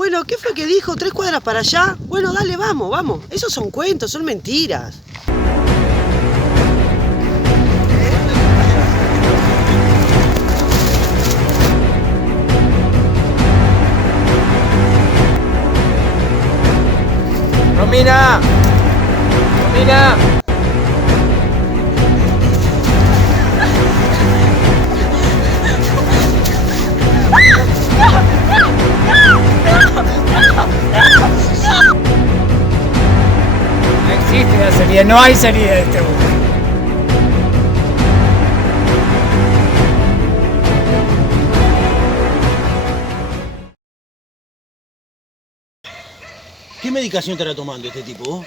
Bueno, ¿qué fue que dijo? ¿3 cuadras para allá? Bueno, dale, vamos, vamos. Esos son cuentos, son mentiras. ¡Romina! ¡Romina! No existe la salida, no hay salida de este bus. ¿Qué medicación estará tomando este tipo?